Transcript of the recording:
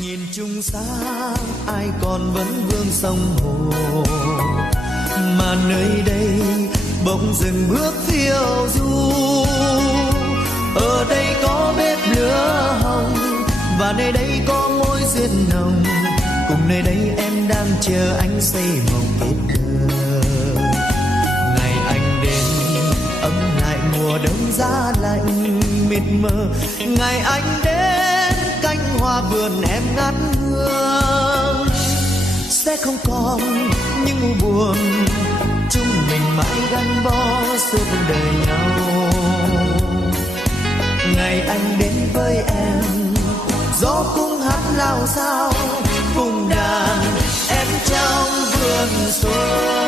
Nhìn chung xa ai còn vẫn vương sông hồ, mà nơi đây bỗng dừng bước phiêu du. Ở đây có bếp lửa hồng, và nơi đây có mối duyên nồng. Cùng nơi đây em đang chờ anh xây mộng kết thơ. Ngày anh đến ấm lại mùa đông giá lạnh mịt mờ. Ngày anh đến cánh hoa vườn em ngát hương. Sẽ không còn những u buồn, chúng mình mãi gắn bó suốt đời nhau. Ngày anh đến với em, gió cũng hát lao sao cùng đàn em trong vườn xuân.